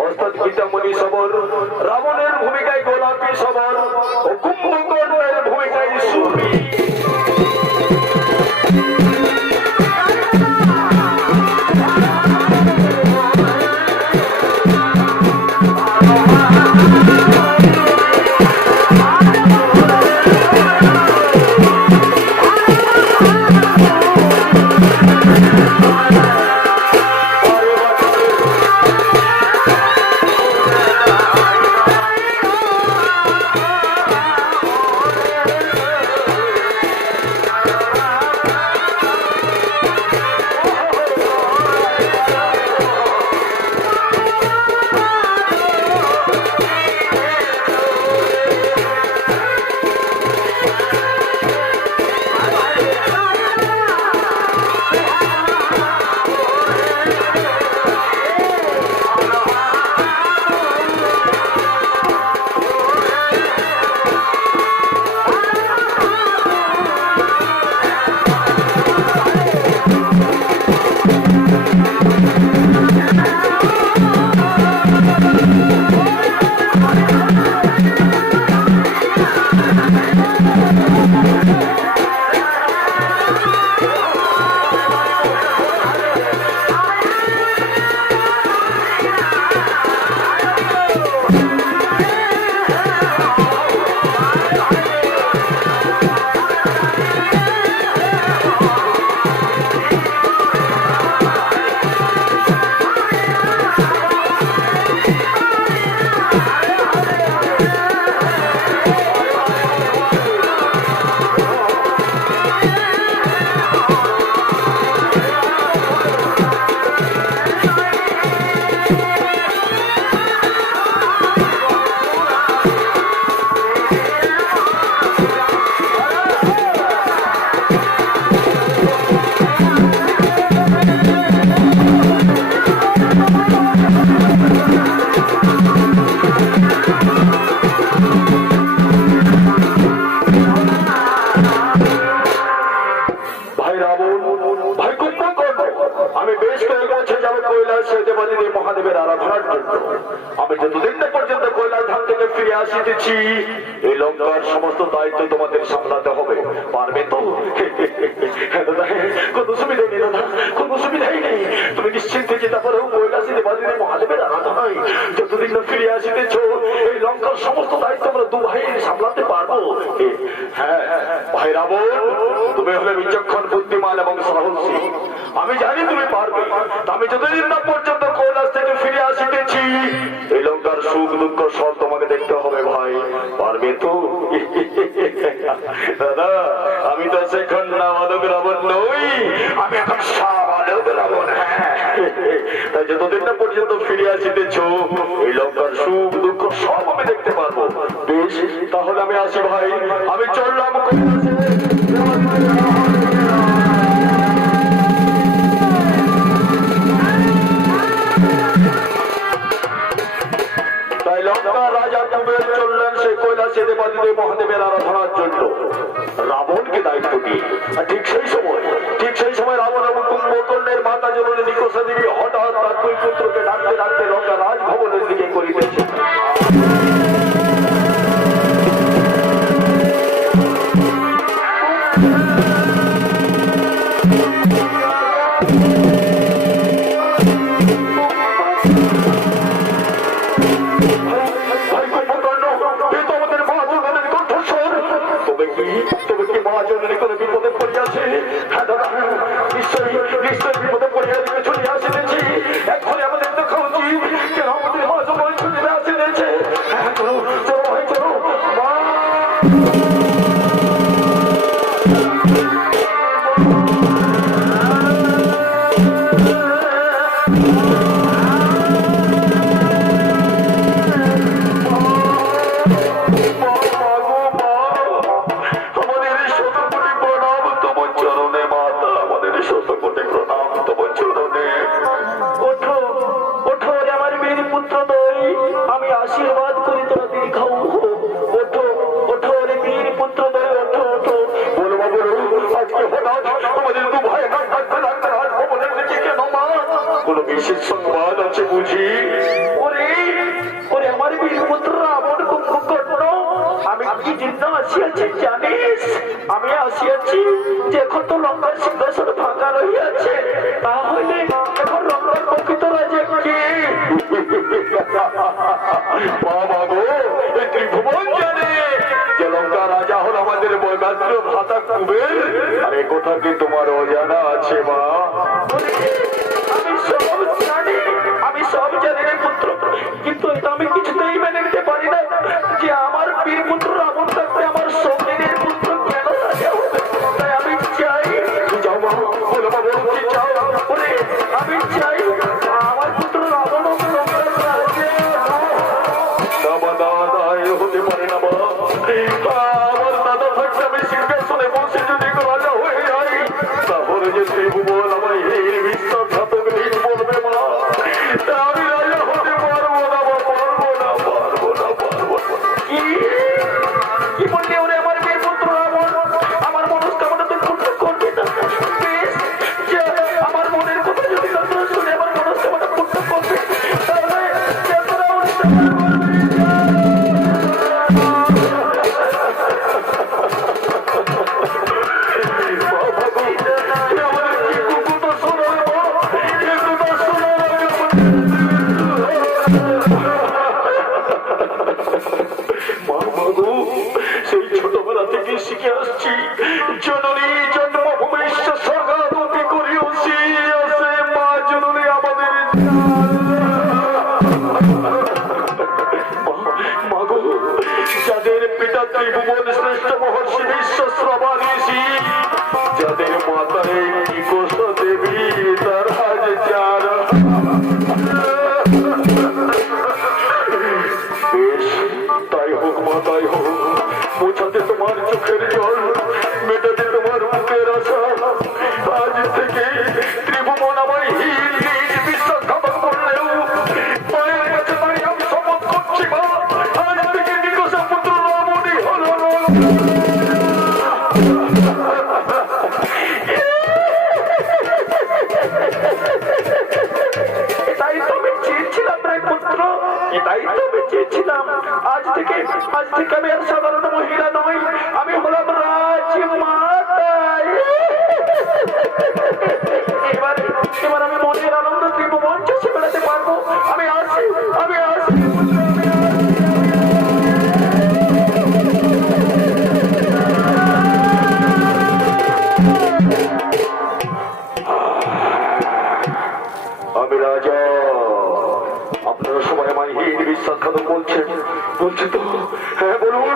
অর্থাৎ গীতামণি সবর রাবণের ভূমিকায় গোলাপী সবর ও কুম্ভকর্ণের আসিতেছি এই লঙ্কার সমস্ত দায়িত্ব তোমাদের সামলাতে হবে। পারবে তো হ্যাঁ দাদা, কোনো সুবিধা নেই দাদা কোনো সুবিধাই নেই তুমি নিশ্চিন্তে যেতে পারো কৈলাসী দেবাদিনী মহাদেবের আরাধনায় যতদিন না ফিরে আসিতেছ, এই লঙ্কার সমস্ত দায়িত্ব আমরা দু ভাই সামলাতে পারব। হ্যাঁ ভাই রাবণ তুমি হলে বিচক্ষণ, বুদ্ধিমান এবং সাহসী। আমি জানি তুমি পারবে আমি যতদিন না পর্যন্ত কৈলাস থেকে ফিরে আসিতেছি, এই লঙ্কার সুখ, দুঃখ সব তোমাকে দেখতে হবে, ভাই। পারবে তো? দাদা, আমি তো সেখন না মাদক রাবণ নই, আমি এখন সামাদক রাবণ। হ্যাঁ তাই যতদিন না পর্যন্ত ফিরে আসিতেছ এই লঙ্কার সুখ, দুঃখ সব আমি দেখতে পারব। বেশ, তাহলে আমি আসি ভাই। আমি চললাম। সেই কৈলাসে দেবাদিদেব মহাদেবের আরাধনার জন্য। রাবণকে দায়িত্ব দিয়ে। ঠিক সেই সময়, ঠিক সেই সময় রাবণ এবং কুম্ভকর্ণের মাতা জননী নিকোষা দেবী হঠাৎ তার দুই পুত্রকে ডাকতে ডাকতে লঙ্কা রাজভবনের দিকে করিতেছে। বিশেষ সংবাদ আছে বুঝি? ওরে ওরে আমার বীরপুত্র রাবণ কুম্ভকর্ণ আমি কি জন্য আসিয়াছি জানিস? আমি আসিয়াছি এখন তো লঙ্কার সিংহাসন ফাঁকা রহিয়াছে। তাহলে এখন লঙ্কার প্রকৃত রাজা কে? বাবা গো ত্রিভুবন জানে যে লঙ্কা রাজা হল আমাদের বৈবাদ্র ভাতা কুবের। আর কথা কি তোমার অজানা আছে, মা? সেই ছোটবেলা থেকে শিখে আসছি, জননী জন্মভূমি আমাদের যাদের পিতা ত্রিভুবন শ্রেষ্ঠ মহর্ষি বিশ্বশ্রবা ঋষি আপনারা সবাই আমায় হিন বিশ্বাসঘাতক বলছেন। বলছেন তো হ্যাঁ বলুন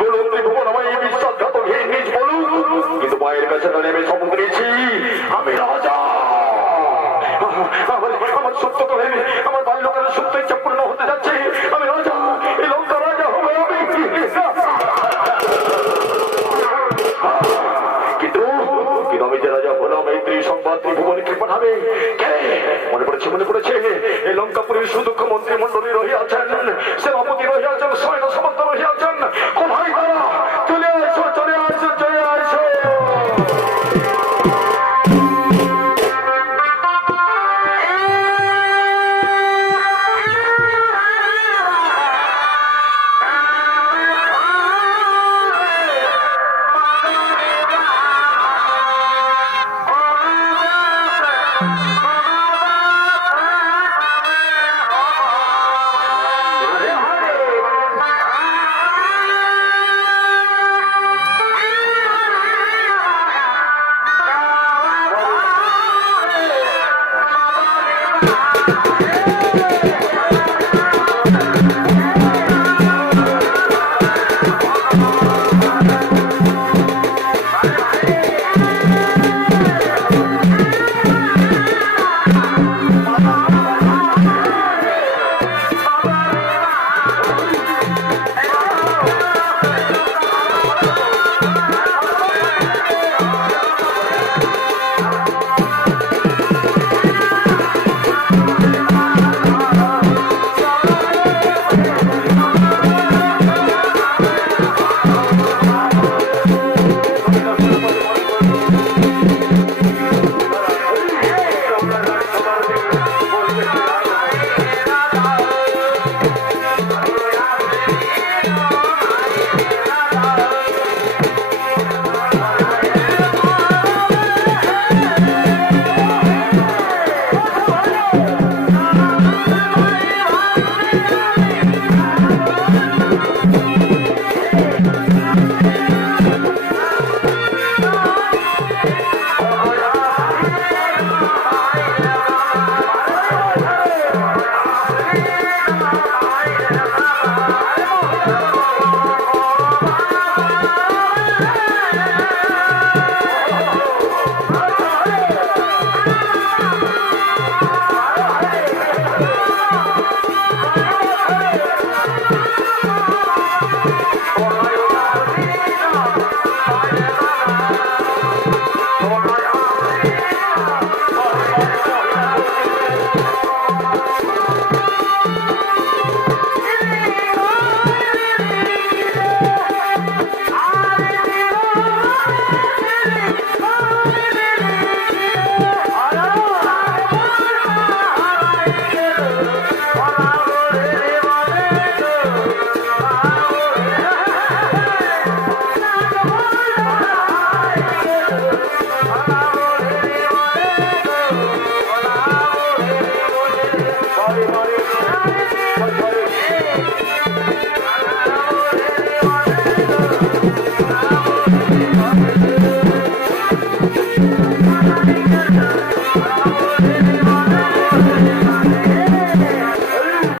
বলুন ত্রিভুবন আমায় এই বিশ্বাসঘাতক হিন নিজ বলুন। কিন্তু মায়ের কাছে দাঁড়িয়ে আমি শপথ নিয়েছি আমি রাজা। আমার আমার সত্য তো হয়নি, আমার বাল্যকালের সত্য ইচ্ছা পূর্ণ হতে যাচ্ছে, আমি রাজা, এই লঙ্কা রাজা হবে আমি। কিন্তু কিন্তু আমি যে রাজা হলাম, এই ত্রিসংবাদ ত্রিভুবনকে পাঠাবে মনে পড়েছে মনে পড়েছে? এই